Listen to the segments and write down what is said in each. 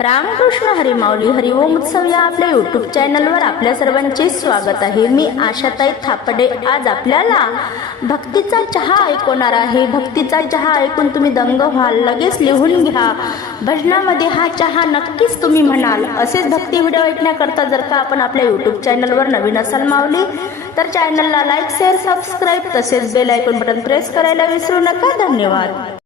रामकृष्ण हरिमाऊली हरिओम उत्सव या आपल्या यूट्यूब चॅनलवर आपल्या सर्वांचे स्वागत आहे. मी आशाताई थापडे. आज आपल्याला भक्तीचा चहा ऐकवणार आहे. भक्तीचा चहा ऐकून तुम्ही दंग व्हाल. लगेच लिहून घ्या. भजनामध्ये हा चहा नक्कीच तुम्ही म्हणाल. असेच भक्ती व्हिडिओ ऐकण्याकरता जर का आपण आपल्या यूट्यूब चॅनलवर नवीन असाल माऊली तर चॅनलला लाईक शेअर सबस्क्राईब तसेच बेल ऐकून बटन प्रेस करायला विसरू नका. धन्यवाद.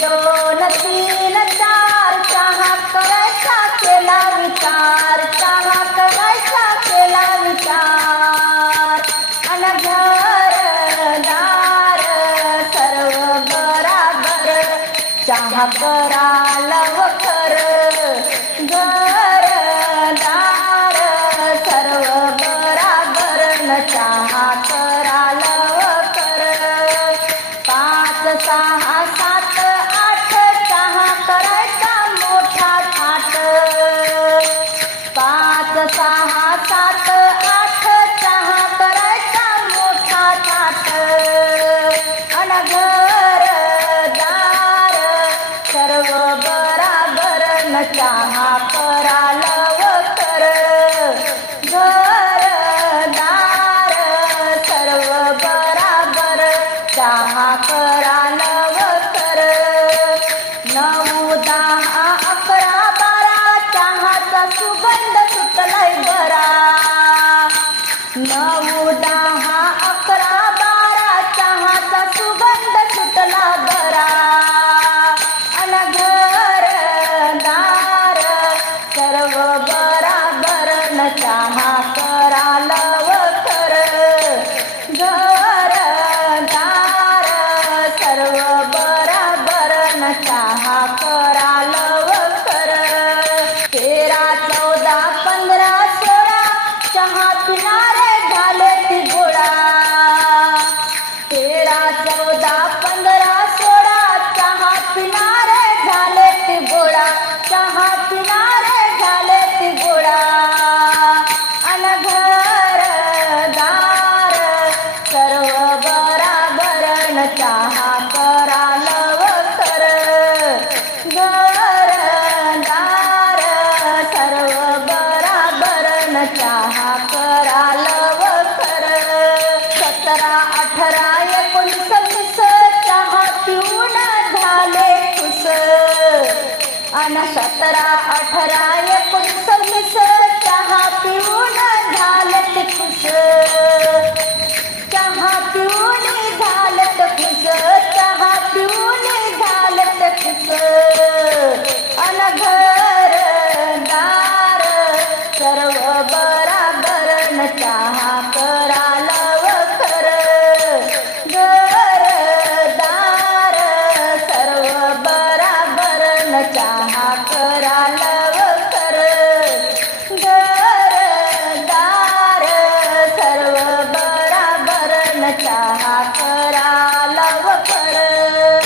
दोन तीन चार चहा करायचा केला विचार चहा करायचा केला विचार अन घरदार सर्व बराबर चहा करा बराबर सर्व बराबर. चहा करा चहा बराबर नसा.